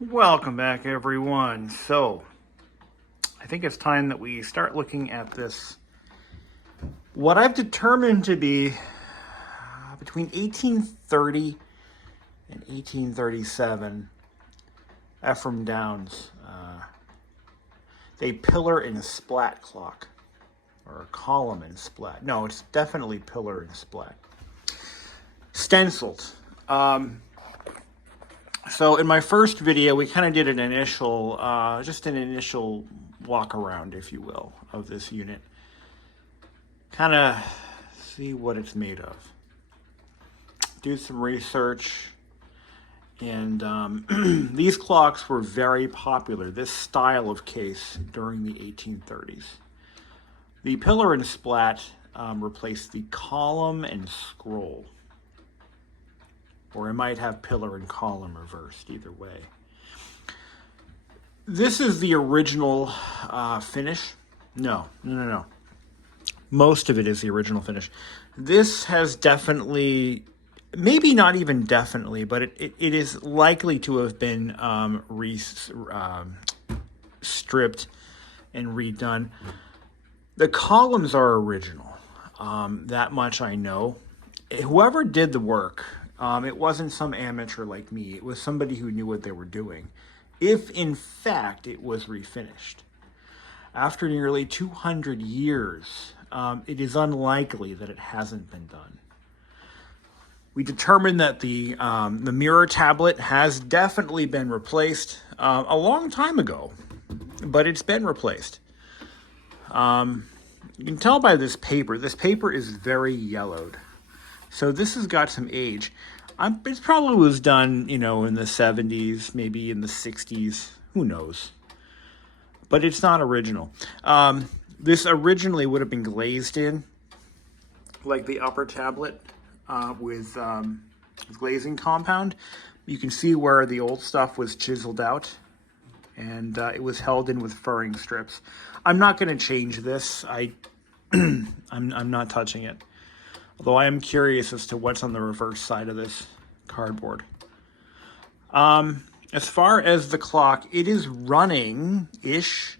Welcome back, everyone. So, I think it's time that we start looking at this, what I've determined to be between 1830 and 1837, Ephraim Downs, a pillar and splat clock, or a column and splat. No, it's definitely pillar and splat. Stenciled. So in my first video, we kind of did an initial, just an initial walk around, if you will, of this unit. Kind of see what it's made of. Do some research. And these clocks were very popular, this style of case, during the 1830s. The pillar and splat replaced the column and scroll. Or it might have pillar and column reversed, either way. This is the original finish. No. Most of it is the original finish. This has definitely, maybe not even definitely, but it is likely to have been stripped and redone. The columns are original. That much I know. Whoever did the work, it wasn't some amateur like me. It was somebody who knew what they were doing, if in fact it was refinished. After nearly 200 years, it is unlikely that it hasn't been done. We determined that the mirror tablet has definitely been replaced a long time ago, but it's been replaced. You can tell by this paper. This paper is very yellowed. So this has got some age. It probably was done, in the 70s, maybe in the 60s. Who knows? But it's not original. This originally would have been glazed in, like the upper tablet with glazing compound. You can see where the old stuff was chiseled out, and it was held in with furring strips. I'm not going to change this. I'm not touching it. Although I am curious as to what's on the reverse side of this cardboard. As far as the clock, it is running-ish,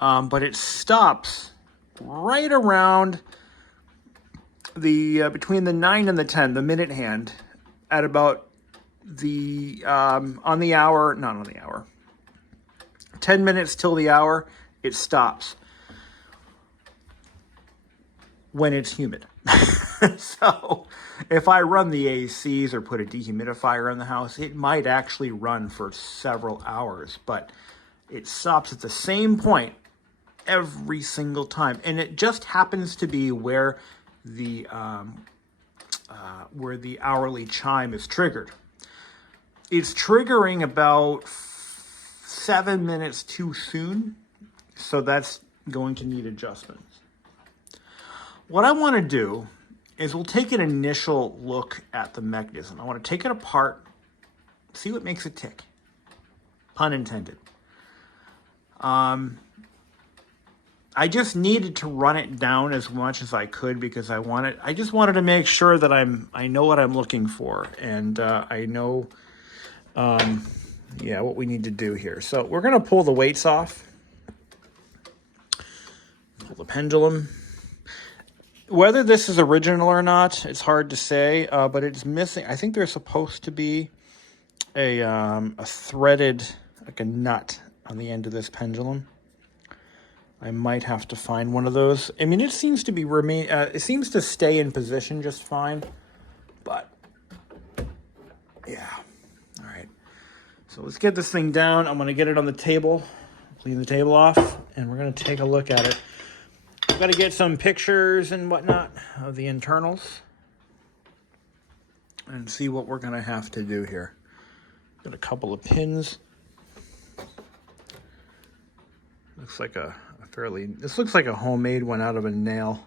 but it stops right around the between the 9 and the 10, the minute hand, at about the on the hour, not on the hour, 10 minutes till the hour, it stops when it's humid. So if I run the ACs or put a dehumidifier in the house, it might actually run for several hours, but it stops at the same point every single time. And it just happens to be where the hourly chime is triggered. It's triggering about 7 minutes too soon, so that's going to need adjustments. What I want to do is we'll take an initial look at the mechanism. I want to take it apart, see what makes it tick. Pun intended. I just needed to run it down as much as I could because I just wanted to make sure that I know what I'm looking for, and I know what we need to do here. So we're going to pull the weights off. Pull the pendulum. Whether this is original or not, it's hard to say, but it's missing. I think there's supposed to be a threaded, like a nut on the end of this pendulum. I might have to find one of those. I mean, it seems to be it seems to stay in position just fine, but yeah. All right. So let's get this thing down. I'm going to get it on the table, clean the table off, and we're going to take a look at it. I've got to get some pictures and whatnot of the internals and see what we're going to have to do here. Got a couple of pins. Looks like this looks like a homemade one out of a nail.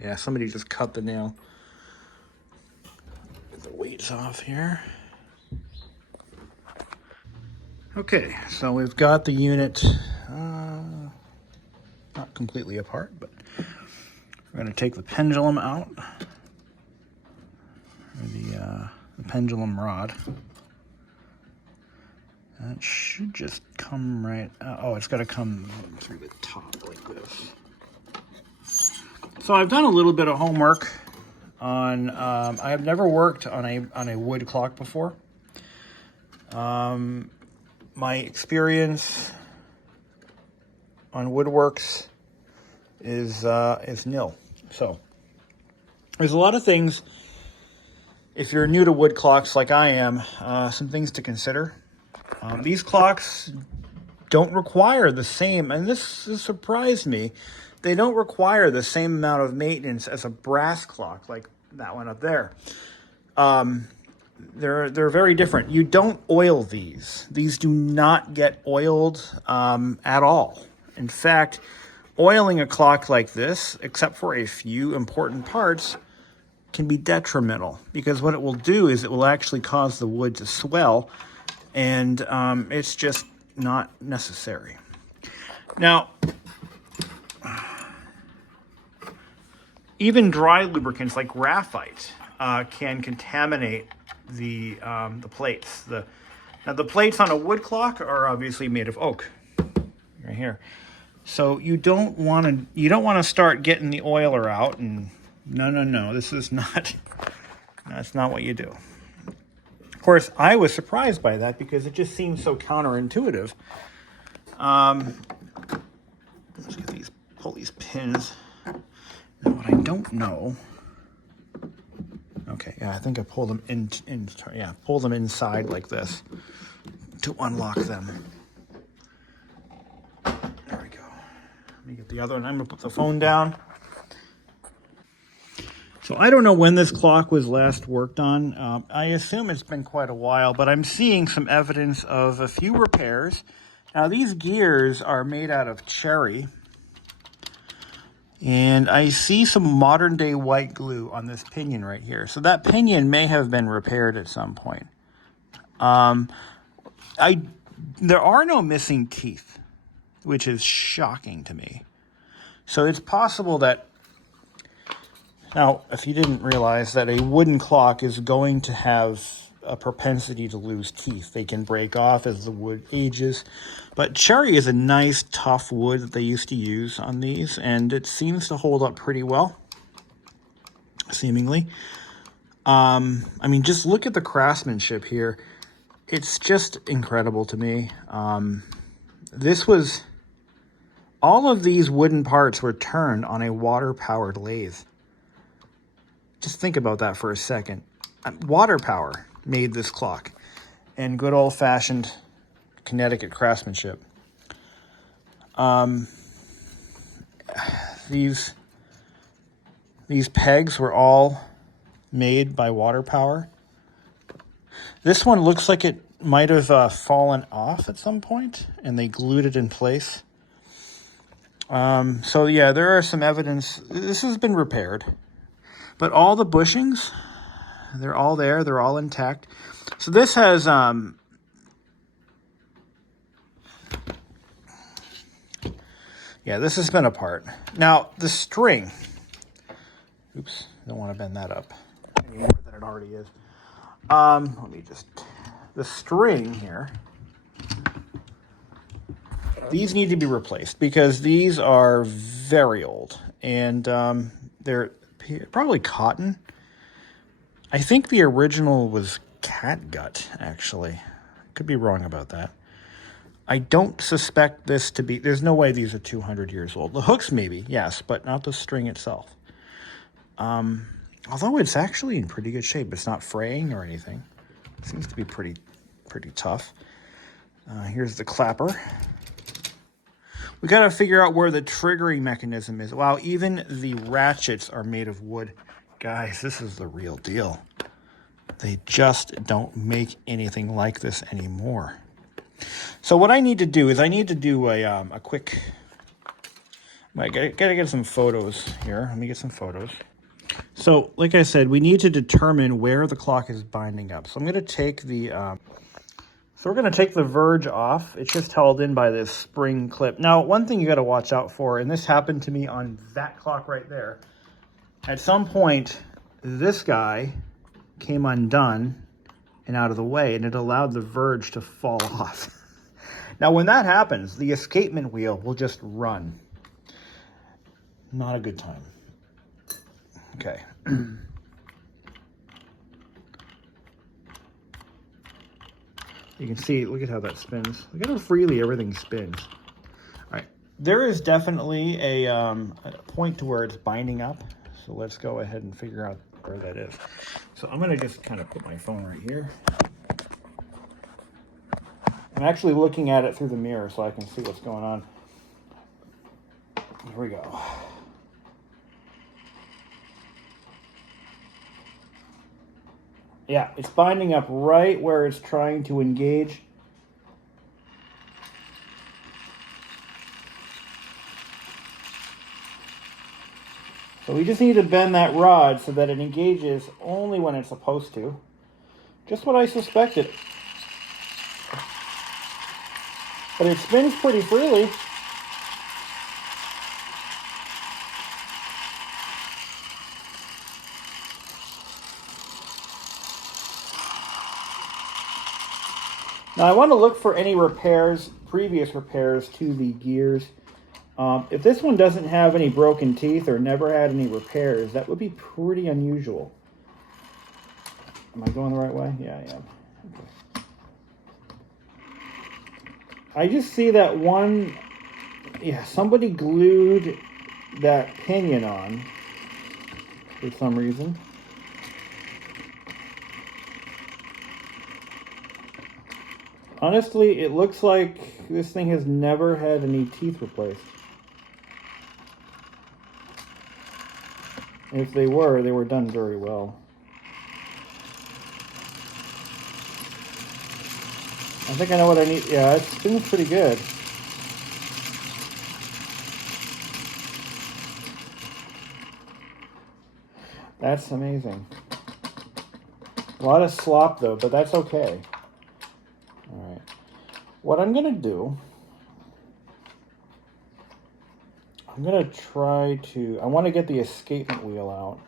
Yeah, somebody just cut the nail. Get the weights off here. Okay, so we've got the unit not completely apart, but we're going to take the pendulum out, or the pendulum rod. It should just come right, oh, it's got to come through the top like this. So I've done a little bit of homework on, I have never worked on a wood clock before. My experience on woodworks is nil. So there's a lot of things, if you're new to wood clocks like I am, some things to consider. These clocks don't require the same, and this surprised me, they don't require the same amount of maintenance as a brass clock like that one up there. They're very different. You don't oil these. These do not get oiled at all. In fact, oiling a clock like this, except for a few important parts, can be detrimental, because what it will do is it will actually cause the wood to swell, and it's just not necessary. Now, even dry lubricants like graphite can contaminate the plates. Now the plates on a wood clock are obviously made of oak, right here. So you don't want to start getting the oiler out and no. This is not. That's not what you do. Of course, I was surprised by that because it just seems so counterintuitive. Let's get these, pull these pins. Now, what I don't know. Okay, yeah, I think I pulled them pull them inside like this to unlock them. There we go. Let me get the other one. I'm gonna put the phone down. So I don't know when this clock was last worked on. I assume it's been quite a while, but I'm seeing some evidence of a few repairs. Now these gears are made out of cherry, and I see some modern day white glue on this pinion right here. So that pinion may have been repaired at some point. There are no missing teeth, which is shocking to me. So it's possible that, now, if you didn't realize that a wooden clock is going to have a propensity to lose teeth. They can break off as the wood ages. But cherry is a nice, tough wood that they used to use on these, and it seems to hold up pretty well, seemingly. I mean, just look at the craftsmanship here. It's just incredible to me. All of these wooden parts were turned on a water-powered lathe. Just think about that for a second. Water power made this clock, and good old-fashioned Connecticut craftsmanship. These pegs were all made by water power. This one looks like it might have fallen off at some point, and they glued it in place. So yeah, there are some evidence. This has been repaired. But all the bushings, they're all there. They're all intact. So this has, this has been apart. Now, the string, oops, don't want to bend that up any more than it already is. The string here, these need to be replaced because these are very old, and they're probably cotton. I think the original was catgut, actually. Could be wrong about that. I don't suspect this to be, there's no way these are 200 years old. The hooks maybe, yes, but not the string itself. Although it's actually in pretty good shape. It's not fraying or anything. It seems to be pretty tough. Here's the clapper. We got to figure out where the triggering mechanism is. Wow, even the ratchets are made of wood. Guys, this is the real deal. They just don't make anything like this anymore. So what I need to do is I need to do a quick... I gotta get some photos here. Let me get some photos. So, like I said, we need to determine where the clock is binding up. So I'm going to take the... So we're going to take the verge off. It's just held in by this spring clip. Now, one thing you got to watch out for, and this happened to me on that clock right there. At some point, this guy came undone, and out of the way, and it allowed the verge to fall off. Now, when that happens, the escapement wheel will just run. Not a good time. Okay. You can see, look at how that spins. Look at how freely everything spins. All right, there is definitely a point to where it's binding up. So let's go ahead and figure out where that is. So I'm gonna just kind of put my phone right here. I'm actually looking at it through the mirror so I can see what's going on. Here we go. Yeah, it's binding up right where it's trying to engage. So we just need to bend that rod so that it engages only when it's supposed to. Just what I suspected. But it spins pretty freely. Now I want to look for any repairs, previous repairs to the gears. If this one doesn't have any broken teeth or never had any repairs, that would be pretty unusual. Am I going the right way? Yeah, I am. Okay. I just see that one, yeah, somebody glued that pinion on for some reason. Honestly, it looks like this thing has never had any teeth replaced. If they were done very well. I think I know what I need. Yeah, it spins pretty good. That's amazing. A lot of slop though, but that's okay. All right. What I'm gonna do, I'm gonna try to, I want to get the escapement wheel out.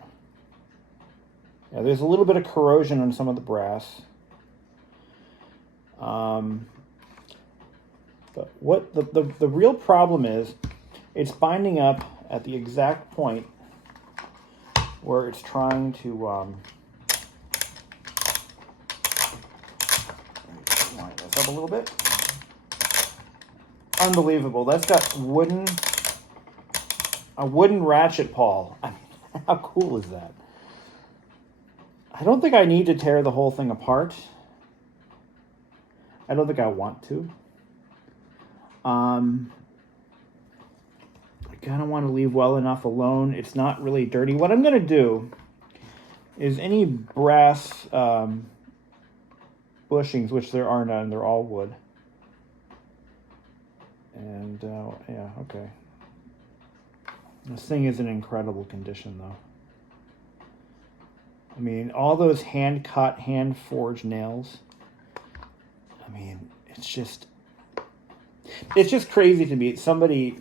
Yeah, there's a little bit of corrosion on some of the brass. But what the real problem is, it's binding up at the exact point where it's trying to line this up a little bit. Unbelievable. That's got a wooden ratchet pawl. I mean, how cool is that? I don't think I need to tear the whole thing apart. I don't think I want to. I kind of want to leave well enough alone. It's not really dirty. What I'm going to do is any brass bushings, which there are none, they're all wood. And yeah, okay. This thing is in incredible condition, though. I mean, all those hand-cut, hand-forged nails. I mean, it's just crazy to me. Somebody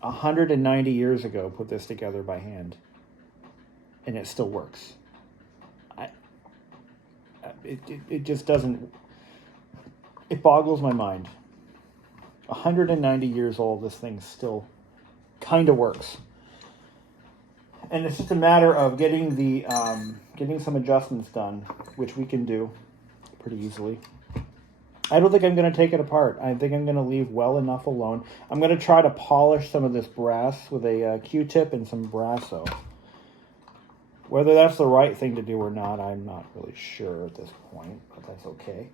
190 years ago put this together by hand, and it still works. It just doesn't. It boggles my mind. 190 years old, this thing still kind of works. And it's just a matter of getting the getting some adjustments done, which we can do pretty easily. I don't think I'm going to take it apart. I think I'm going to leave well enough alone. I'm going to try to polish some of this brass with a Q-tip and some Brasso. Whether that's the right thing to do or not, I'm not really sure at this point, but that's okay.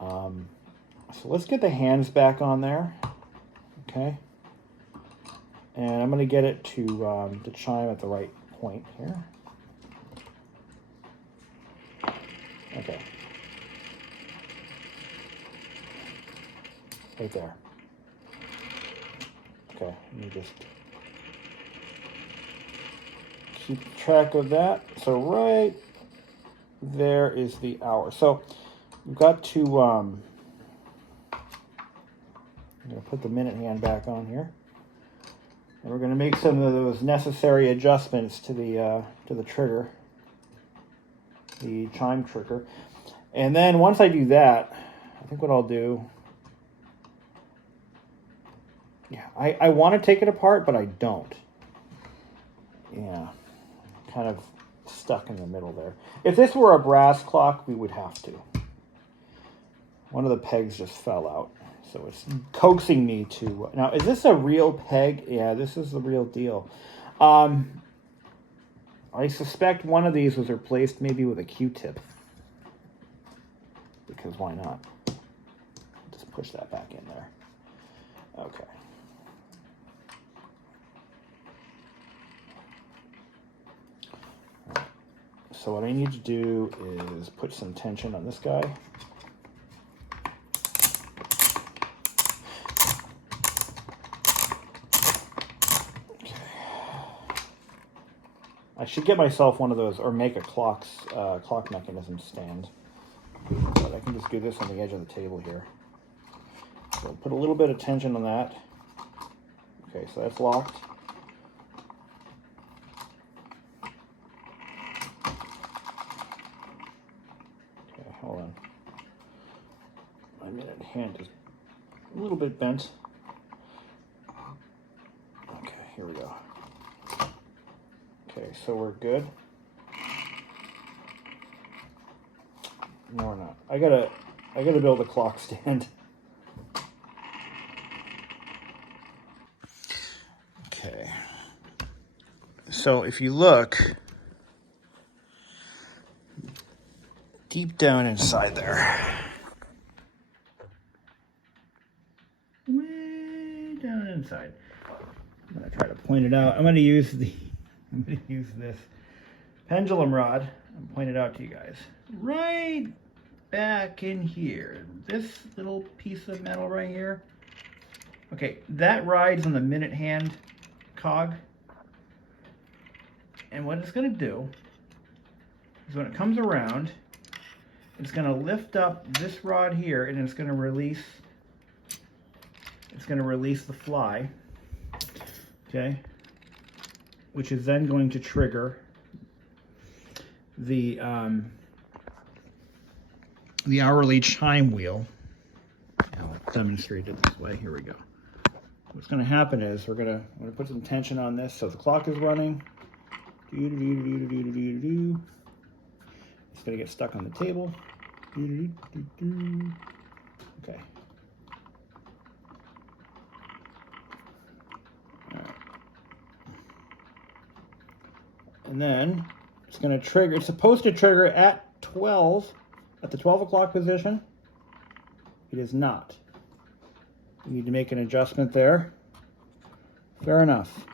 So let's get the hands back on there. Okay. And I'm going to get it to chime at the right point here. Okay. Right there. Okay, let me just keep track of that. So right there is the hour. So we've got to, I'm going to put the minute hand back on here. And we're going to make some of those necessary adjustments to the trigger, the chime trigger. And then once I do that, I think what I'll do, yeah, I want to take it apart, but I don't. Yeah, kind of stuck in the middle there. If this were a brass clock, we would have to. One of the pegs just fell out, so it's coaxing me to... Now, is this a real peg? Yeah, this is the real deal. I suspect one of these was replaced maybe with a Q-tip. Because why not? Just push that back in there. Okay. All right. So what I need to do is put some tension on this guy. I should get myself one of those, or make a clock mechanism stand. But I can just do this on the edge of the table here. So put a little bit of tension on that. Okay, so that's locked. Okay, hold on. My minute hand is a little bit bent. Okay, here we go. Okay, so we're good. No, we're not. I gotta build a clock stand. Okay. So if you look deep down inside there, way down inside, I'm gonna try to point it out. I'm gonna use this pendulum rod and point it out to you guys. Right back in here, this little piece of metal right here. Okay, that rides on the minute hand cog. And what it's going to do is when it comes around, it's going to lift up this rod here, and it's going to release the fly. Okay? Which is then going to trigger the hourly chime wheel. I'll demonstrate it this way. Here we go. What's going to happen is I'm going to put some tension on this so the clock is running. It's going to get stuck on the table. Okay. All right. And then it's going to trigger. It's supposed to trigger at 12, at the 12 o'clock position. It is not. You need to make an adjustment there. Fair enough.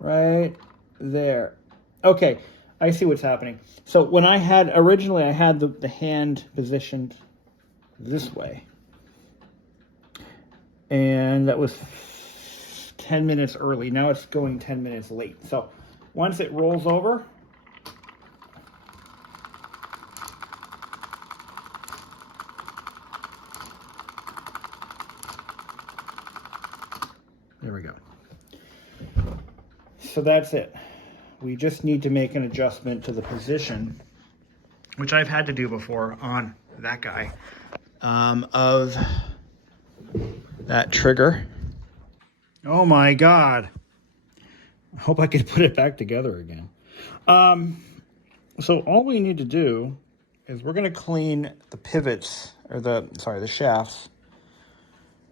Right there. Okay, I see what's happening. So when originally I had the hand positioned this way. And that was 10 minutes early. Now it's going 10 minutes late. So once it rolls over, there we go. So that's it. We just need to make an adjustment to the position, which I've had to do before on that guy, of that trigger. Oh my God. I hope I can put it back together again. So all we need to do is we're going to clean the pivots, or the shafts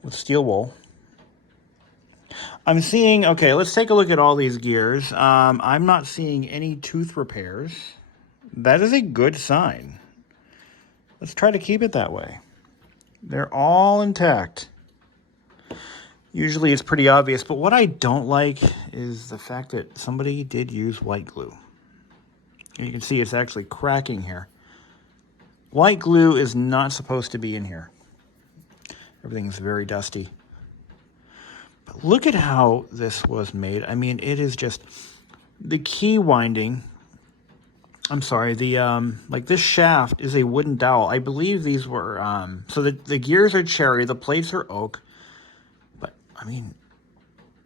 with steel wool. I'm seeing, okay, let's take a look at all these gears. I'm not seeing any tooth repairs. That is a good sign. Let's try to keep it that way. They're all intact. Usually it's pretty obvious, but what I don't like is the fact that somebody did use white glue. And you can see it's actually cracking here. White glue is not supposed to be in here. Everything's very dusty. But look at how this was made. I mean, it is just the key winding. I'm sorry, like this shaft is a wooden dowel. I believe these were, so the gears are cherry, the plates are oak. But, I mean,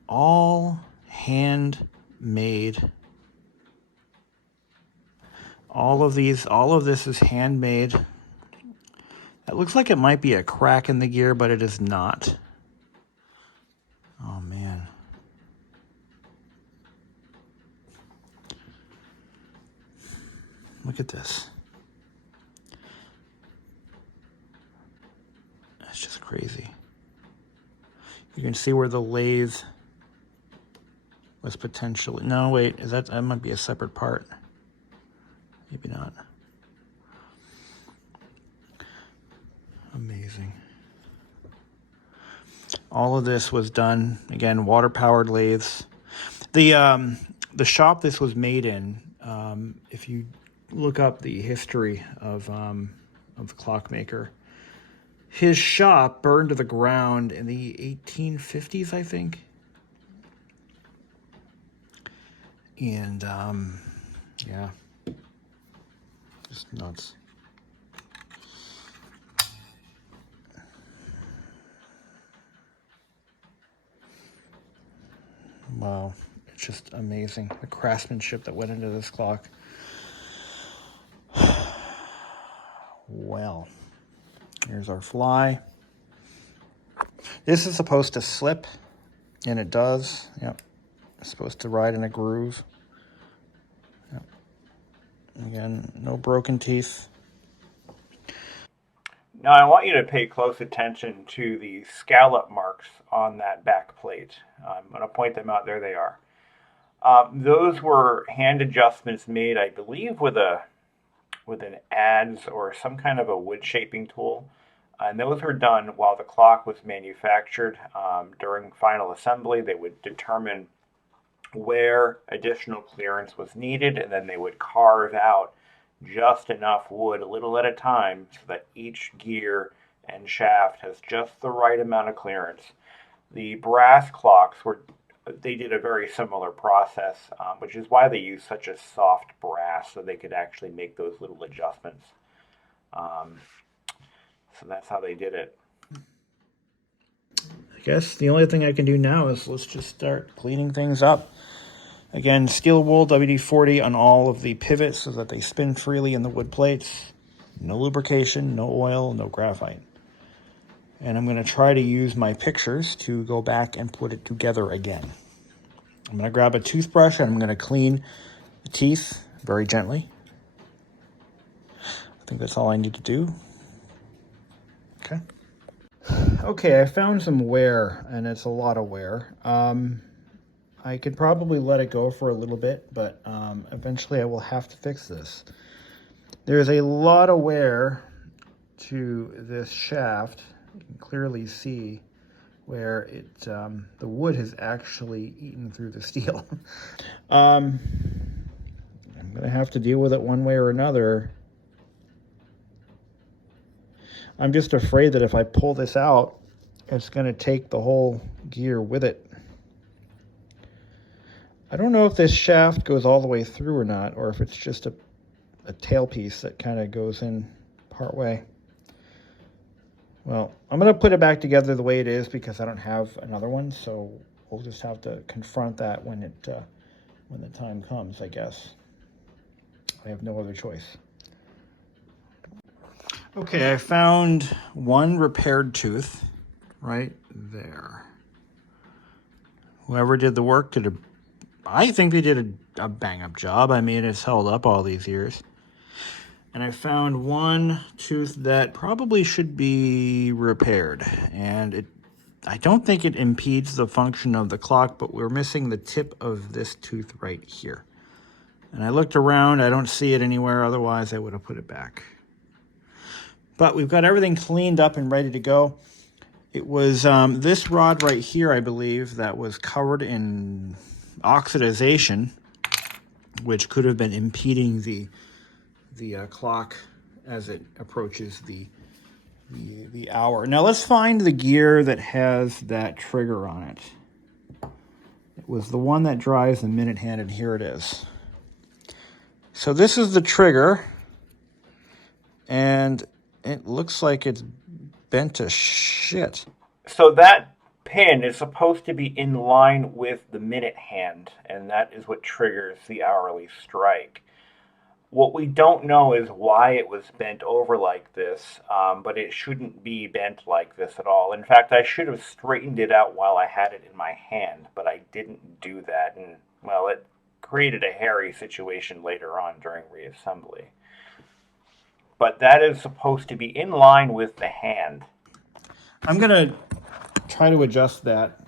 all handmade. All of this is handmade. It looks like it might be a crack in the gear, but it is not. Oh, man. Look at this. That's just crazy. You can see where the lathe was potentially... No, wait, that might be a separate part. Maybe not. Amazing. All of this was done, again, water-powered lathes. The shop this was made in, if you look up the history of the clockmaker, his shop burned to the ground in the 1850s, I think. And, yeah, just nuts. Wow, it's just amazing, the craftsmanship that went into this clock. Well, here's our fly. This is supposed to slip, and it does. Yep, it's supposed to ride in a groove. Yep. Again, no broken teeth. Now I want you to pay close attention to the scallop marks on that back plate. I'm going to point them out. There they are. Those were hand adjustments made, I believe, with an adze or some kind of a wood shaping tool. And those were done while the clock was manufactured. During final assembly, they would determine where additional clearance was needed, and then they would carve out just enough wood a little at a time so that each gear and shaft has just the right amount of clearance. The brass clocks they did a very similar process, which is why they use such a soft brass so they could actually make those little adjustments. So that's how they did it. I guess the only thing I can do now is let's just start cleaning things up. Again, steel wool WD-40 on all of the pivots so that they spin freely in the wood plates. No lubrication, no oil, no graphite. And I'm going to try to use my pictures to go back and put it together again. I'm going to grab a toothbrush and I'm going to clean the teeth very gently. I think that's all I need to do. Okay. Okay, I found some wear, and it's a lot of wear. I could probably let it go for a little bit, but eventually I will have to fix this. There's a lot of wear to this shaft. You can clearly see where the wood has actually eaten through the steel. I'm going to have to deal with it one way or another. I'm just afraid that if I pull this out, it's going to take the whole gear with it. I don't know if this shaft goes all the way through or not, or if it's just a tailpiece that kind of goes in part way. Well, I'm going to put it back together the way it is because I don't have another one, so we'll just have to confront that when the time comes, I guess. I have no other choice. Okay, I found one repaired tooth right there. Whoever did the work I think they did a bang-up job. I mean, it's held up all these years. And I found one tooth that probably should be repaired. And I don't think it impedes the function of the clock, but we're missing the tip of this tooth right here. And I looked around, I don't see it anywhere, otherwise I would have put it back. But we've got everything cleaned up and ready to go. It was this rod right here, I believe, that was covered in oxidization, which could have been impeding the clock as it approaches the hour. Now let's find the gear that has that trigger on it. It was the one that drives the minute hand, and here it is. So this is the trigger, and it looks like it's bent to shit. So that pin is supposed to be in line with the minute hand, and that is what triggers the hourly strike. What we don't know is why it was bent over like this, but it shouldn't be bent like this at all. In fact, I should have straightened it out while I had it in my hand, but I didn't do that, and, well, it created a hairy situation later on during reassembly. But that is supposed to be in line with the hand. I'm going to try to adjust that.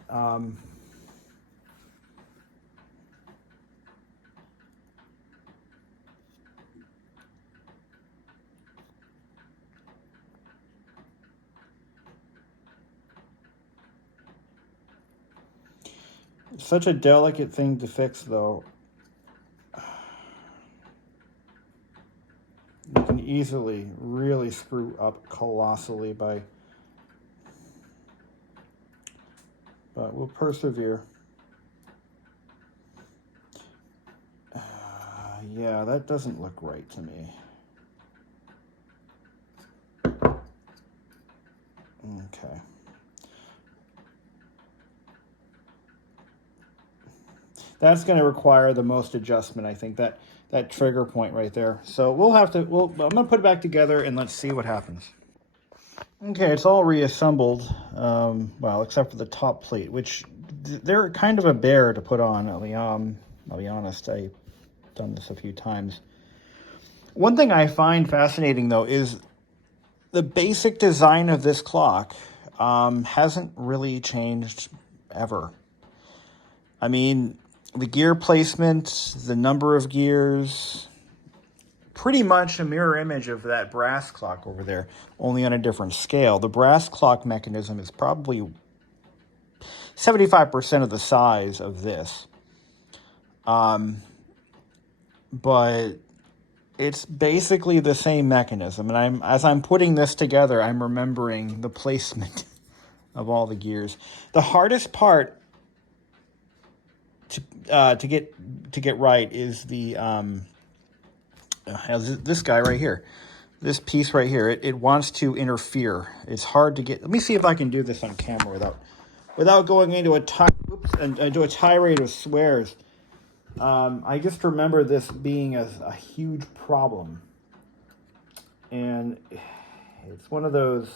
Such a delicate thing to fix, though. You can easily really screw up colossally but we'll persevere. Yeah, that doesn't look right to me. Okay. That's going to require the most adjustment, I think, that trigger point right there. So I'm going to put it back together and let's see what happens. Okay, it's all reassembled, well, except for the top plate, which they're kind of a bear to put on. I'll be honest, I've done this a few times. One thing I find fascinating, though, is the basic design of this clock hasn't really changed ever. I mean, the gear placement, the number of gears, pretty much a mirror image of that brass clock over there, only on a different scale. The brass clock mechanism is probably 75% of the size of this. But it's basically the same mechanism. And as I'm putting this together, I'm remembering the placement of all the gears. The hardest part to get right is this guy right here. This piece right here, it wants to interfere. It's hard to get. Let me see if I can do this on camera without going into a tirade of swears. I just remember this being a huge problem, and it's one of those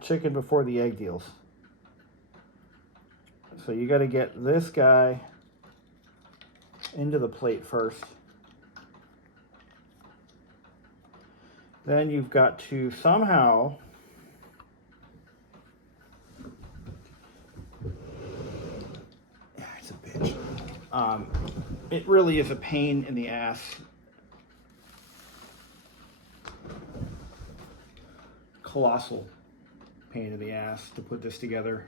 chicken before the egg deals. So you got to get this guy into the plate first. Then you've got to somehow it's a bitch. It really is a pain in the ass. Colossal pain in the ass to put this together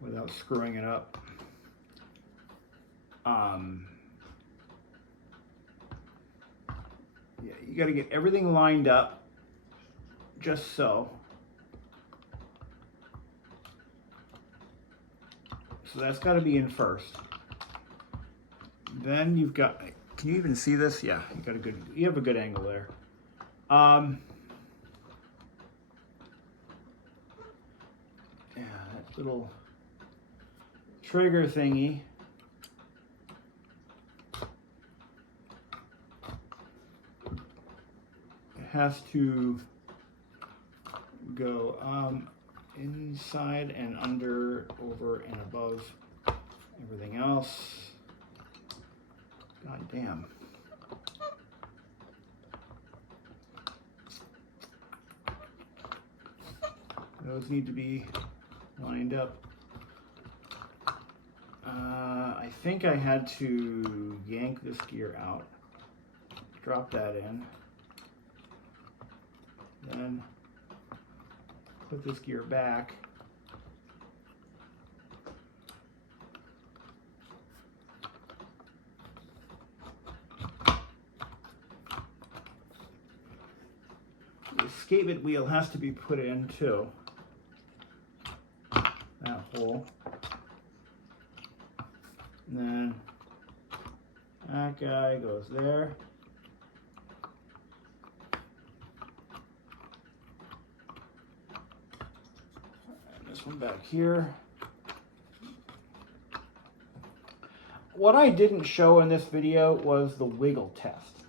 without screwing it up. Yeah, you got to get everything lined up just so. So that's got to be in first. Then you've got, can you even see this? Yeah, you have a good angle there. Yeah, that little trigger thingy. It has to go inside and under, over and above everything else. God damn. Those need to be lined up. I think I had to yank this gear out, drop that in, then put this gear back. The escapement wheel has to be put in too. That hole. And then that guy goes there. And this one back here. what I didn't show in this video was the wiggle test.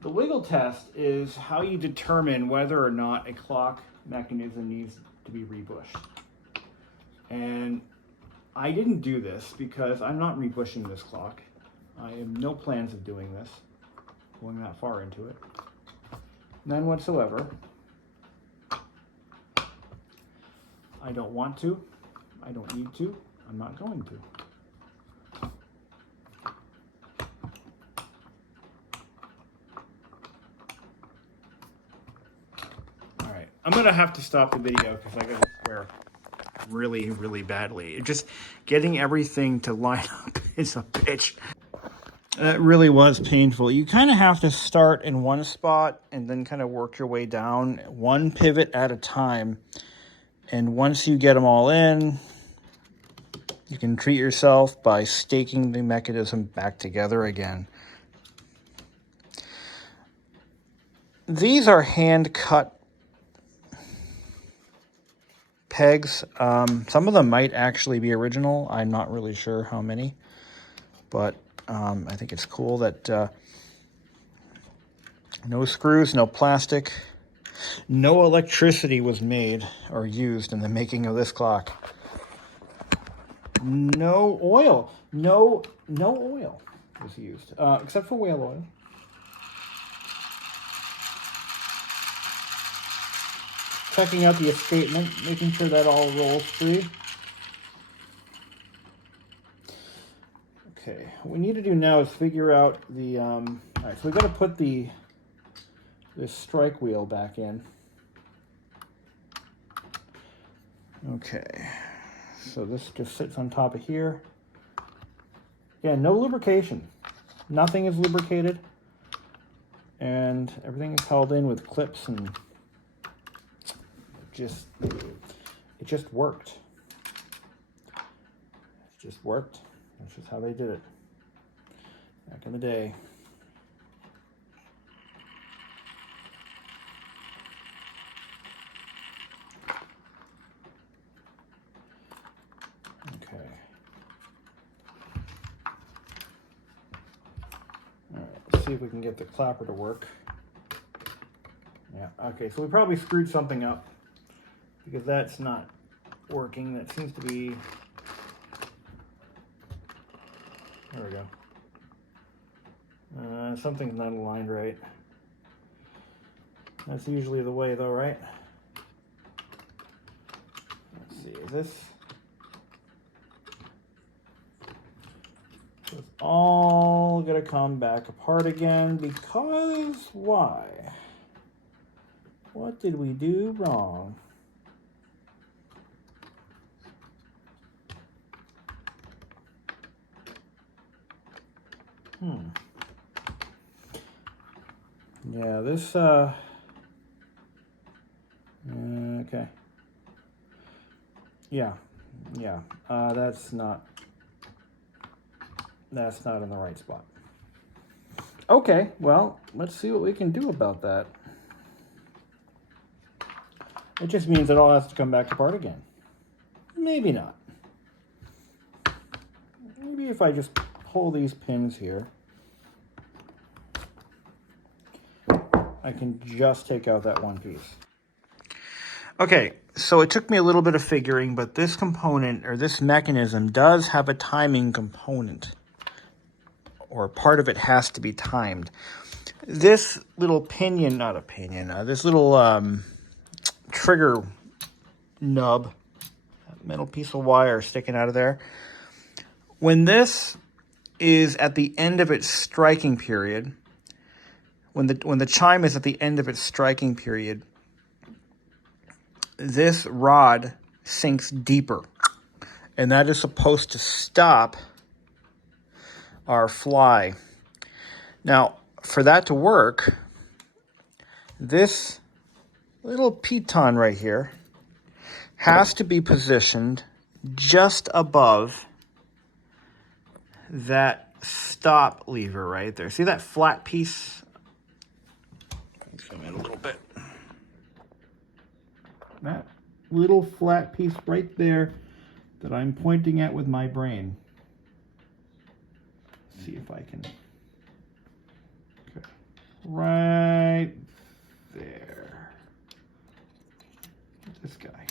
The wiggle test is how you determine whether or not a clock mechanism needs to be rebushed. And I didn't do this because I'm not rebushing this clock. I have no plans of doing this, going that far into it. None whatsoever. I don't want to. I don't need to. I'm not going to. All right, I'm gonna have to stop the video because I gotta swear really, really badly. Just getting everything to line up is a bitch. That really was painful. You kind of have to start in one spot and then kind of work your way down, one pivot at a time. And once you get them all in, you can treat yourself by staking the mechanism back together again. These are hand-cut pegs. Some of them might actually be original. I'm not really sure how many, but I think it's cool that no screws, no plastic, no electricity was made or used in the making of this clock. No oil. No oil was used, except for whale oil. Checking out the escapement, making sure that all rolls free. Okay, what we need to do now is figure out the, all right, so we got to put this strike wheel back in. Okay, so this just sits on top of here. Yeah, no lubrication. Nothing is lubricated. And everything is held in with clips, and it just worked. It just worked. That's just how they did it back in the day. Okay. All right, let's see if we can get the clapper to work. Yeah, okay, so we probably screwed something up because that's not working. That seems to be, there we go. Something's not aligned right. That's usually the way though, right? Let's see, is this? It's all gonna come back apart again because why? What did we do wrong? Yeah, this, okay. Yeah, that's not in the right spot. Okay, well, let's see what we can do about that. It just means it all has to come back apart again. Maybe not. Maybe if I just pull these pins here, I can just take out that one piece. Okay, so it took me a little bit of figuring, but this component, or this mechanism, does have a timing component, or part of it has to be timed. This little pinion, not a pinion, this little trigger nub, metal piece of wire sticking out of there, when this is at the end of its striking period, when the chime is at the end of its striking period, this rod sinks deeper, and that is supposed to stop our fly. Now, for that to work, this little piton right here has to be positioned just above that stop lever right there. See that flat piece? Zoom in a little bit. That little flat piece right there that I'm pointing at with my brain. see if I can. Okay. Right there. This guy.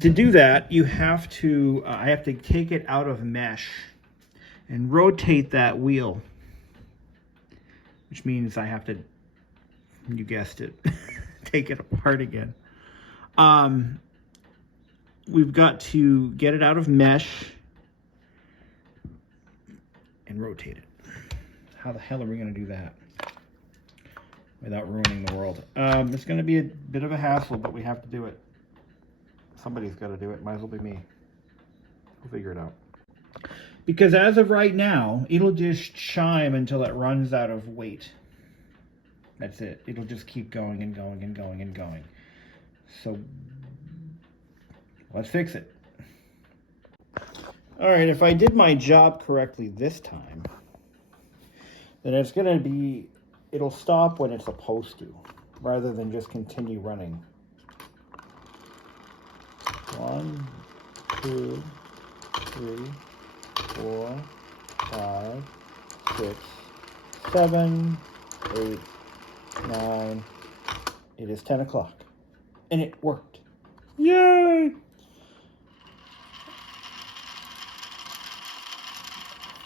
To do that, you have to, I have to take it out of mesh and rotate that wheel, which means I have to, you guessed it, take it apart again. We've got to get it out of mesh and rotate it. How the hell are we going to do that without ruining the world? It's going to be a bit of a hassle, but we have to do it. Somebody's got to do it. Might as well be me. We'll figure it out. Because as of right now, it'll just chime until it runs out of weight. That's it. It'll just keep going and going and going and going. So let's fix it. All right, if I did my job correctly this time, then it's going to be, it'll stop when it's supposed to, rather than just continue running. 1, 2, 3, 4, 5, 6, 7, 8, 9. It is 10 o'clock. And it worked. Yay!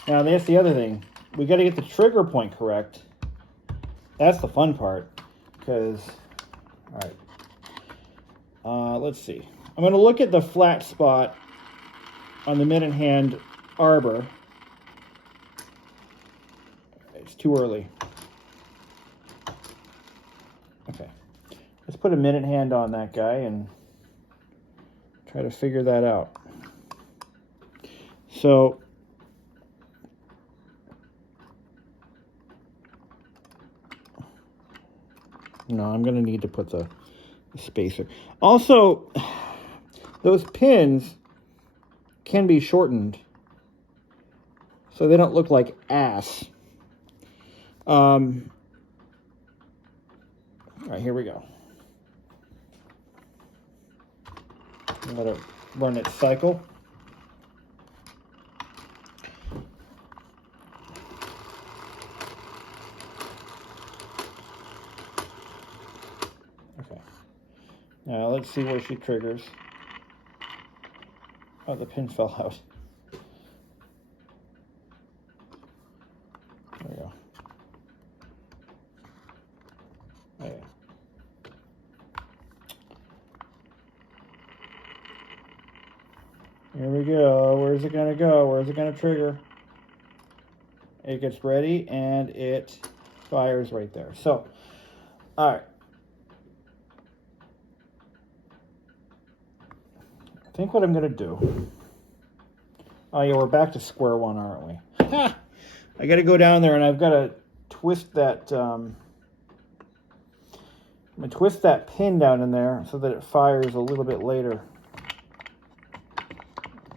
Now that's the other thing. We got to get the trigger point correct. That's the fun part. Because, all right. Let's see. I'm going to look at the flat spot on the minute hand arbor. It's too early. Okay. Let's put a minute hand on that guy and try to figure that out. So, no, I'm going to need to put the spacer. Also, those pins can be shortened so they don't look like ass. All right, here we go. Let it run its cycle. Okay. Now let's see where she triggers. Oh, the pin fell out. There we go. There. Here we go. Where's it gonna go? Where's it gonna trigger? It gets ready and it fires right there. So, all right. I think what I'm going to do... Oh, yeah, we're back to square one, aren't we? Ha! I got to go down there and I've got to twist that... I'm going to twist that pin down in there so that it fires a little bit later.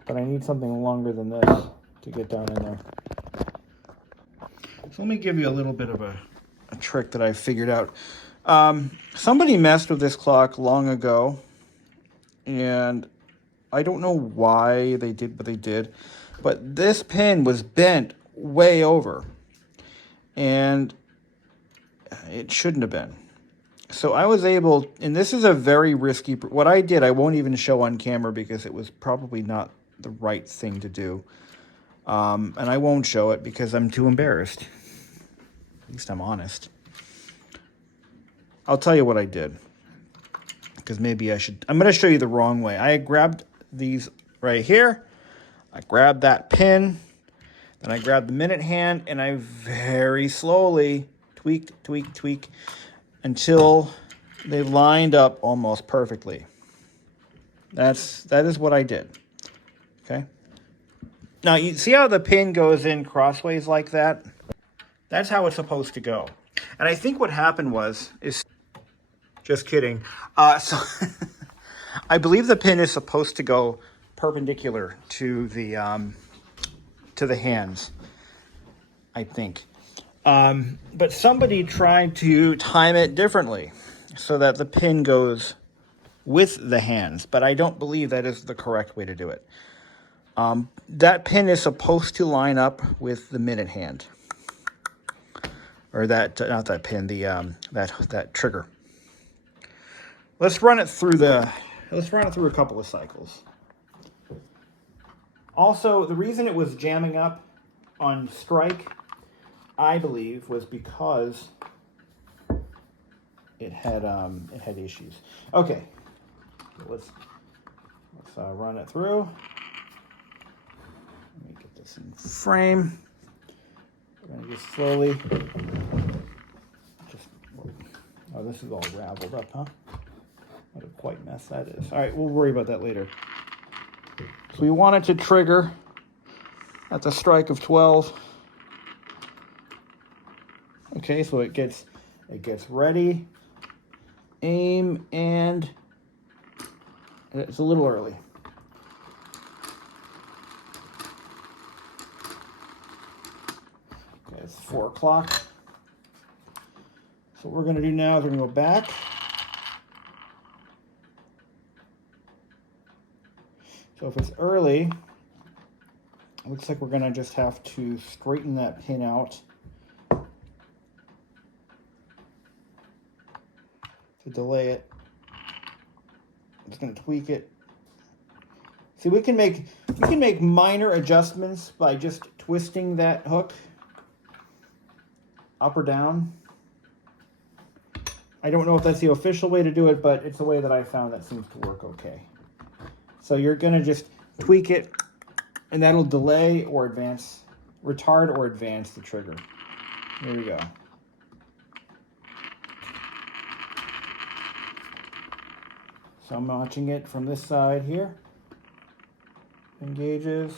But I need something longer than this to get down in there. So let me give you a little bit of a trick that I figured out. Somebody messed with this clock long ago, and I don't know why they did what they did, but this pin was bent way over, and it shouldn't have been. So I was able, and this is a very risky, what I did I won't even show on camera because it was probably not the right thing to do. And I won't show it because I'm too embarrassed. At least I'm honest. I'll tell you what I did, because maybe I should. I'm going to show you the wrong way. I grabbed these right here. I grabbed that pin. Then I grabbed the minute hand, and I very slowly tweak until they lined up almost perfectly. That is what I did. Okay. Now, you see how the pin goes in crossways like that? That's how it's supposed to go. And I think what happened is just kidding. So I believe the pin is supposed to go perpendicular to the hands, I think. But somebody tried to time it differently so that the pin goes with the hands, but I don't believe that is the correct way to do it. That pin is supposed to line up with the minute hand. Or that, not that pin, the that trigger. Let's run it through a couple of cycles. Also, the reason it was jamming up on strike, I believe, was because it had issues. Okay, let's run it through. Let me get this in frame. We're gonna just slowly. Oh, this is all raveled up, huh? What a quite mess that is. All right, we'll worry about that later. So we want it to trigger at the strike of 12. Okay, so it gets ready, aim, and it's a little early. Okay, it's 4 o'clock. So what we're going to do now is we're going to go back. So if it's early, it looks like we're going to just have to straighten that pin out to delay it. I'm just going to tweak it. See, we can make minor adjustments by just twisting that hook up or down. I don't know if that's the official way to do it, but it's a way that I found that seems to work okay. So you're going to just tweak it, and that'll delay or advance, retard or advance the trigger. Here we go. So I'm notching it from this side here. Engages,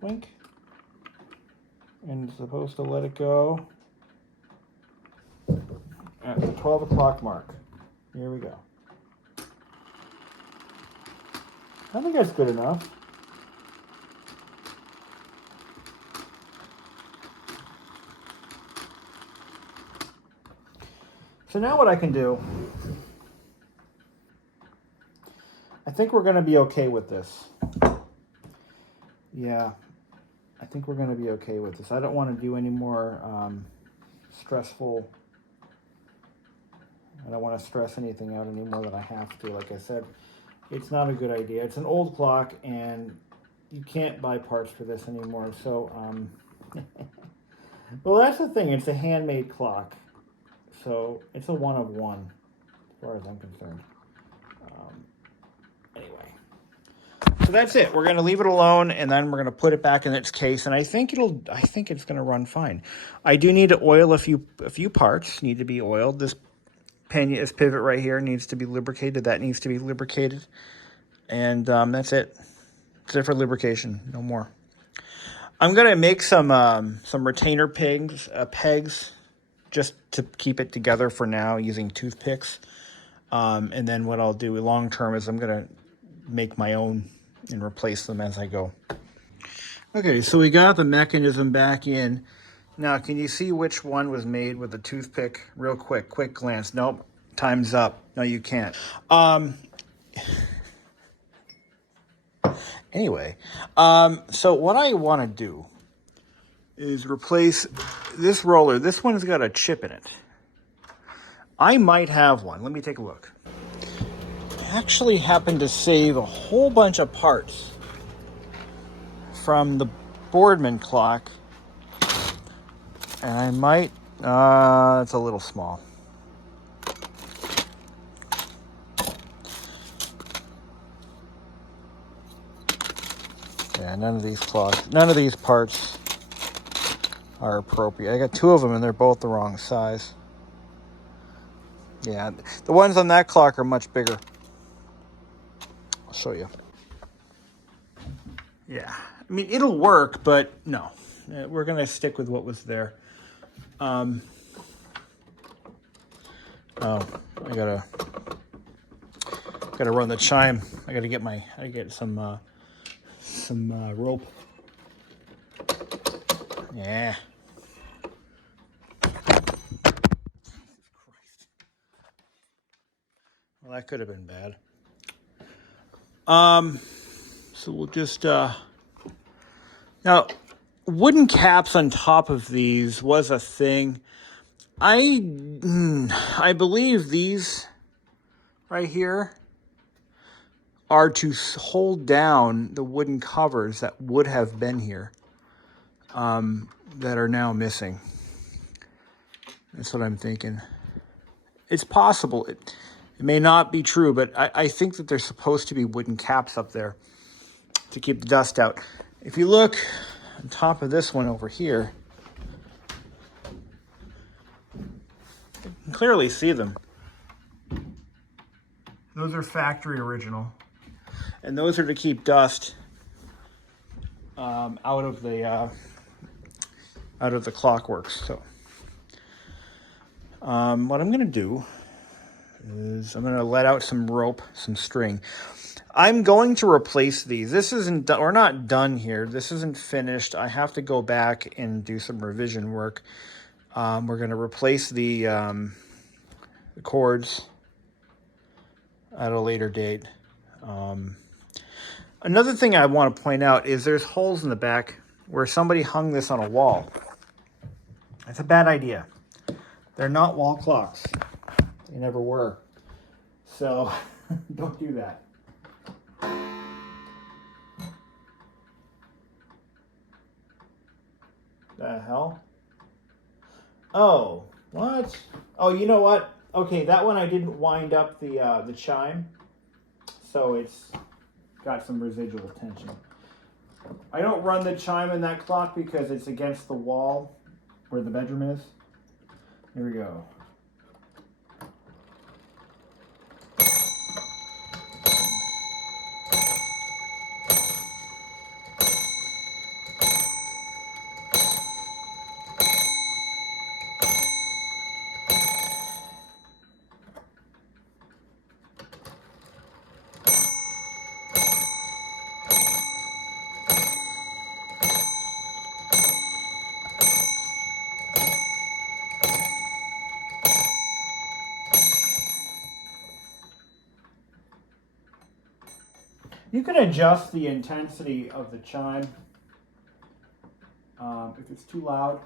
blink, and it's supposed to let it go at the 12 o'clock mark. Here we go. I think that's good enough. So now what I can do, I think we're going to be okay with this. Yeah, I think we're going to be okay with this. I don't want to do any more stressful. I don't want to stress anything out any more than I have to. Like I said, it's not a good idea. It's an old clock, and you can't buy parts for this anymore. So, well, that's the thing. It's a handmade clock. So it's a one of one, as far as I'm concerned. Anyway, so that's it. We're going to leave it alone, and then we're going to put it back in its case. And I think it's going to run fine. I do need to oil a few parts. Need to be oiled. This pivot right here needs to be lubricated. That needs to be lubricated, and that's it. That's it for lubrication. No more. I'm going to make some retainer pegs. Just to keep it together for now using toothpicks. And then what I'll do long term is I'm going to make my own and replace them as I go. Okay, so we got the mechanism back in. Now, can you see which one was made with a toothpick? Real quick glance. Nope, time's up. No, you can't. Anyway, so what I want to do is replace this roller. This one's got a chip in it. I might have one. Let me take a look. I actually happened to save a whole bunch of parts from the Boardman clock. And I might, it's a little small. Yeah, none of these parts are appropriate. I got 2 of them and they're both the wrong size. Yeah, the ones on that clock are much bigger. I'll show you. Yeah, I mean, it'll work, but no. We're going to stick with what was there. Oh, I gotta run the chime. I gotta get some rope. Yeah. Well, that could have been bad. So we'll just Now, wooden caps on top of these was a thing. I believe these right here are to hold down the wooden covers that would have been here, that are now missing. That's what I'm thinking. It's possible. It may not be true, but I think that there's supposed to be wooden caps up there to keep the dust out. If you look on top of this one over here, you can clearly see them. Those are factory original. And those are to keep dust out of the clockworks. So what I'm going to do is I'm going to let out some rope, some string. I'm going to replace these. This isn't done. We're not done here. This isn't finished. I have to go back and do some revision work. We're going to replace the cords at a later date. Another thing I want to point out is there's holes in the back where somebody hung this on a wall. That's a bad idea. They're not wall clocks. They never were. So don't do that. The hell? Oh, what? Oh, you know what? Okay, that one I didn't wind up the chime, so it's got some residual tension. I don't run the chime in that clock because it's against the wall where the bedroom is. Here we go. You can adjust the intensity of the chime if it's too loud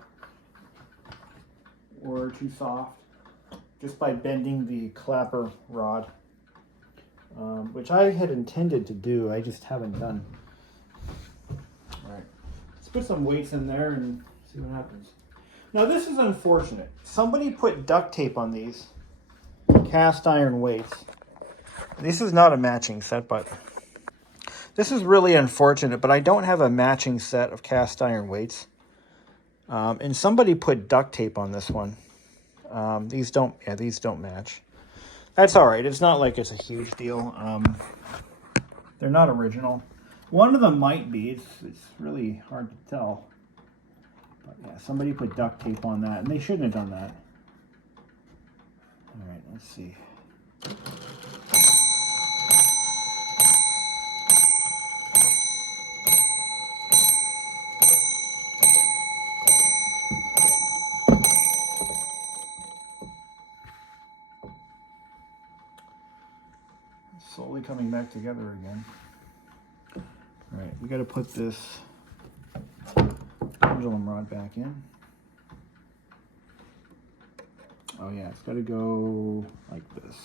or too soft, just by bending the clapper rod, which I had intended to do, I just haven't done. All right, let's put some weights in there and see what happens. Now this is unfortunate. Somebody put duct tape on these cast iron weights. This is not a matching set, but this is really unfortunate, but I don't have a matching set of cast iron weights. And somebody put duct tape on this one. These don't match. That's all right. It's not like it's a huge deal. They're not original. One of them might be. It's really hard to tell. But yeah, somebody put duct tape on that, and they shouldn't have done that. All right, let's see. Slowly coming back together again. All right, we got to put this pendulum rod back in. Oh yeah, it's got to go like this.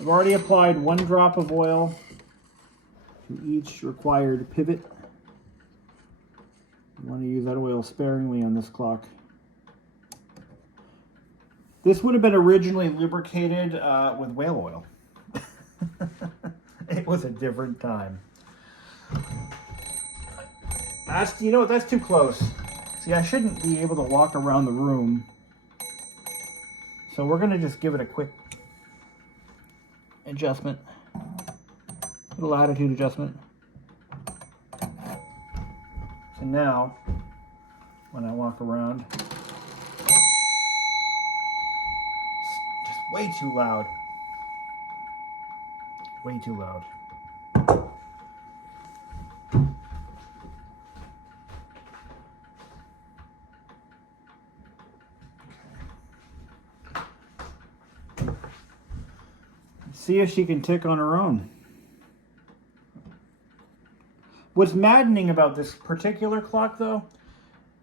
I've already applied 1 drop of oil to each required pivot. You want to use that oil sparingly on this clock. This would have been originally lubricated with whale oil. It was a different time. You know what, that's too close. See, I shouldn't be able to walk around the room. So we're gonna just give it a quick adjustment. Little attitude adjustment. So now, when I walk around, just way too loud. Way too loud. See if she can tick on her own. What's maddening about this particular clock, though,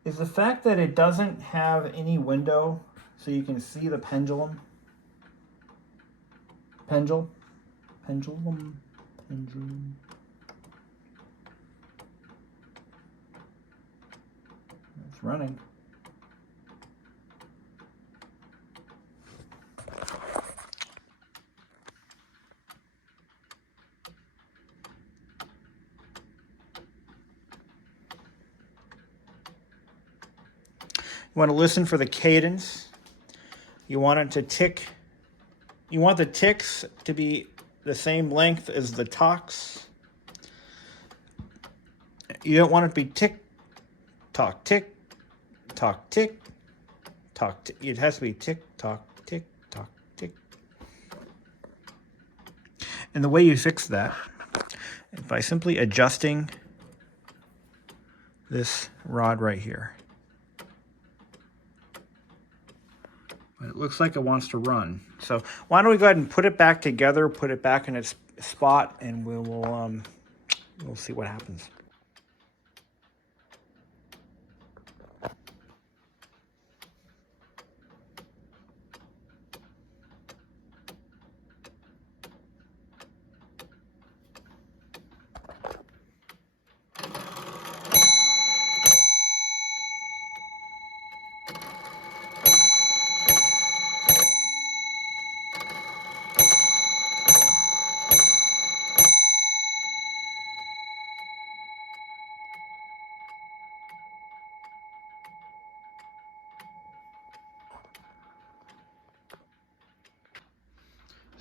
is the fact that it doesn't have any window so you can see the pendulum. Pendulum. It's running. You want to listen for the cadence. You want it to tick. You want the ticks to be the same length as the tocks. You don't want it to be tick, tock, tick, tock, tick, tock, tick. It has to be tick, tock, tick, tock, tick. And the way you fix that is by simply adjusting this rod right here. It looks like it wants to run. So why don't we go ahead and put it back together, put it back in its spot, and we'll see what happens.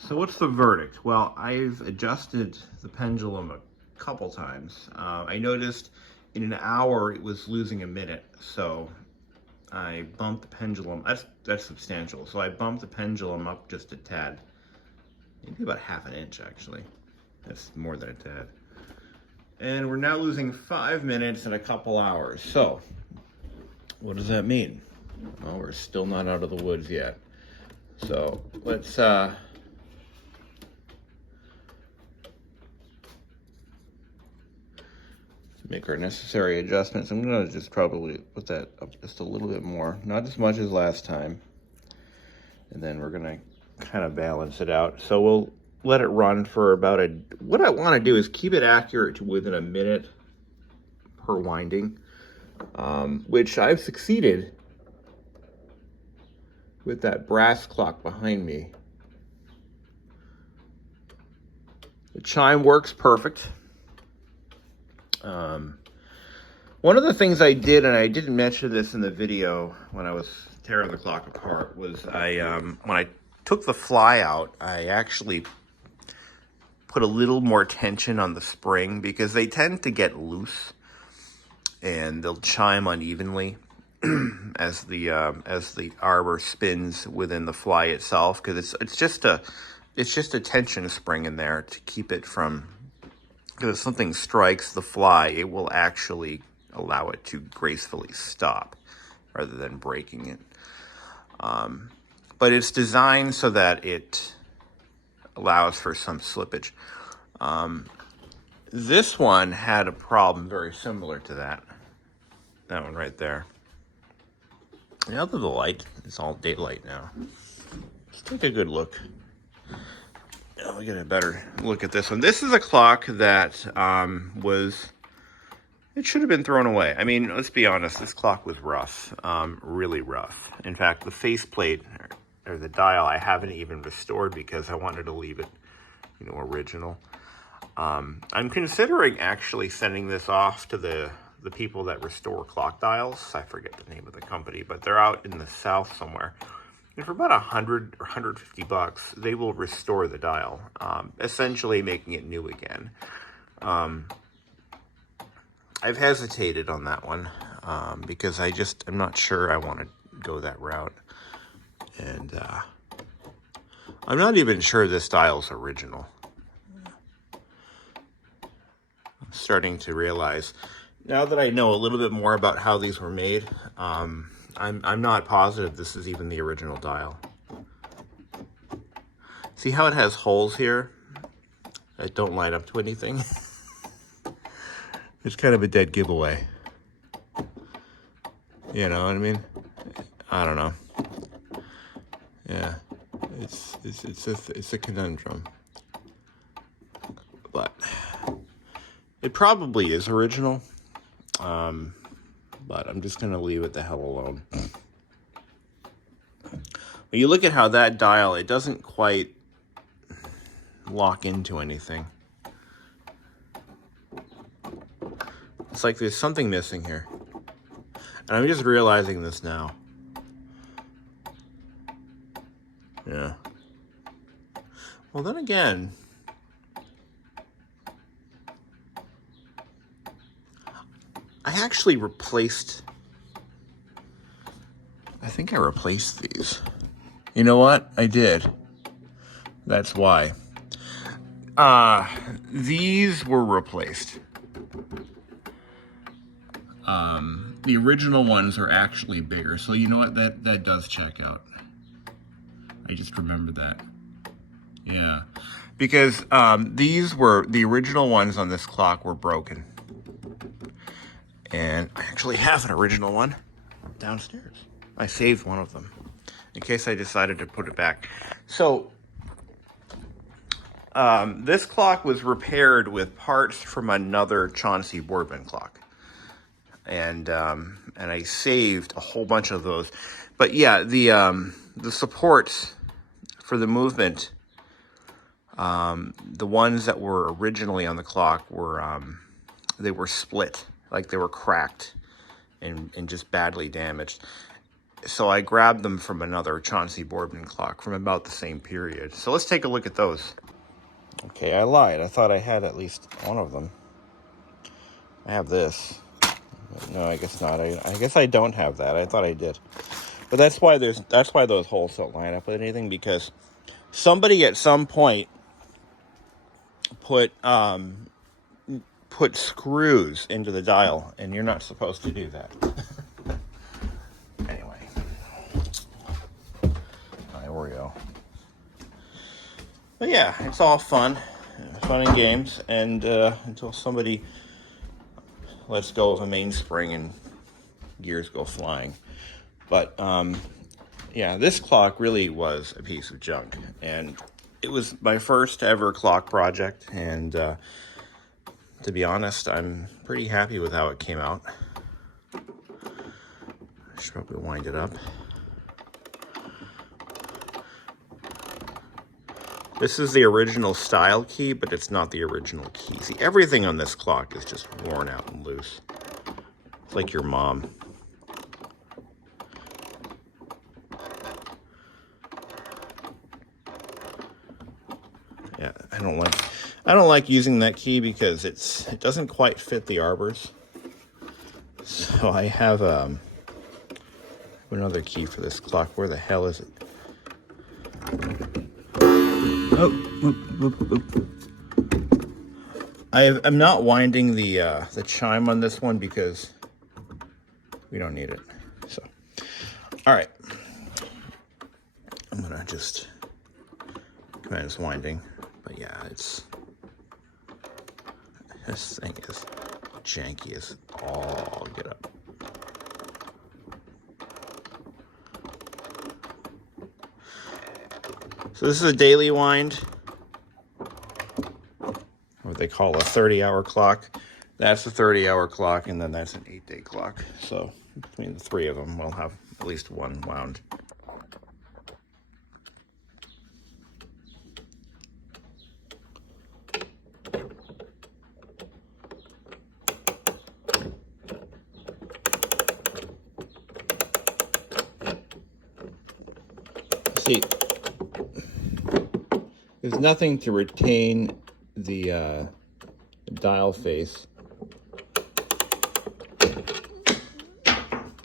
So what's the verdict? Well, I've adjusted the pendulum a couple times. I noticed in an hour it was losing a minute, so I bumped the pendulum. That's substantial. So I bumped the pendulum up just a tad, maybe about half an inch actually. That's more than a tad. And we're now losing 5 minutes in a couple hours. So what does that mean? Well, we're still not out of the woods yet. So let's make our necessary adjustments. I'm gonna just probably put that up just a little bit more, not as much as last time. And then we're gonna kind of balance it out. So we'll let it run for about what I wanna do is keep it accurate to within a minute per winding, which I've succeeded with that brass clock behind me. The chime works perfect. One of the things I did, and I didn't mention this in the video when I was tearing the clock apart, was when I took the fly out, I actually put a little more tension on the spring because they tend to get loose and they'll chime unevenly as the arbor spins within the fly itself, because it's just a tension spring in there to keep it from. Because if something strikes the fly, it will actually allow it to gracefully stop rather than breaking it. But it's designed so that it allows for some slippage. This one had a problem very similar to that. That one right there. Now that the light is all daylight now, let's take a good look. We'll get a better look at this one. This is a clock that it should have been thrown away. I mean, let's be honest, this clock was rough, really rough. In fact, the faceplate or the dial I haven't even restored because I wanted to leave it, original. I'm considering actually sending this off to the people that restore clock dials. I forget the name of the company, but they're out in the South somewhere. And for about $100 or $150, they will restore the dial, essentially making it new again. I've hesitated on that one because I'm not sure I want to go that route. And I'm not even sure this dial's original. I'm starting to realize, now that I know a little bit more about how these were made, I'm not positive this is even the original dial. See how it has holes here that don't line up to anything? it's kind of a dead giveaway. You know what I mean? I don't know. Yeah, it's a conundrum. But it probably is original. But I'm just gonna leave it the hell alone. When you look at how that dial, it doesn't quite lock into anything. It's like there's something missing here. And I'm just realizing this now. Yeah. Well, then again, I actually replaced, I think I replaced these. You know what? I did. That's why. These were replaced. The original ones are actually bigger. So you know what? That does check out. I just remembered that. Yeah. Because these were, the original ones on this clock were broken. And I actually have an original one downstairs. I saved one of them in case I decided to put it back. So this clock was repaired with parts from another Chauncey Boardman clock. And I saved a whole bunch of those. But yeah, the supports for the movement, the ones that were originally on the clock were, they were split, like they were cracked and just badly damaged. So I grabbed them from another Chauncey Boardman clock from about the same period. So let's take a look at those. Okay, I lied. I thought I had at least one of them. I have this. No, I guess not. I guess I don't have that. I thought I did. But that's why those holes don't line up with anything, because somebody at some point put screws into the dial, and you're not supposed to do that. Anyway. There we go. But yeah, it's all fun and games, and until somebody lets go of a mainspring and gears go flying. But yeah, this clock really was a piece of junk, and it was my first ever clock project, and to be honest, I'm pretty happy with how it came out. I should probably wind it up. This is the original style key, but it's not the original key. See, everything on this clock is just worn out and loose. It's like your mom. Yeah, I don't like using that key because it doesn't quite fit the arbors. So I have another key for this clock. Where the hell is it? Oh, oop, oop. I'm not winding the chime on this one because we don't need it. So, all right. I'm gonna just commence winding. But yeah, this thing is janky as all get up. So this is a daily wind, what they call a 30-hour clock. That's a 30-hour clock, and then that's an 8-day clock. So between the three of them, we'll have at least one wound. See, there's nothing to retain the dial face.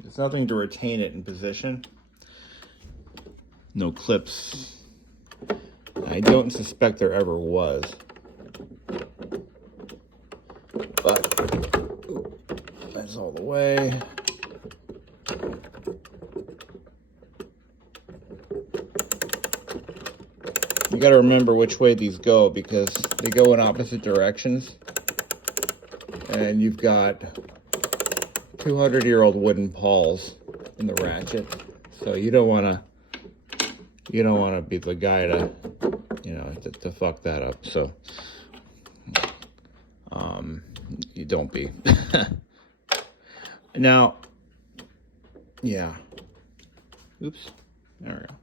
There's nothing to retain it in position. No clips. I don't suspect there ever was. But that's all the way. You got to remember which way these go because they go in opposite directions. And and you've got 200-year-old wooden pawls in the ratchet. So you don't want to be the guy to, you know, to fuck that up. So you don't be. Now, yeah. Oops. There we go.